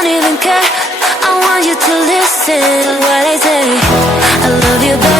don't even care. I want you to listen to what I say. I love you, but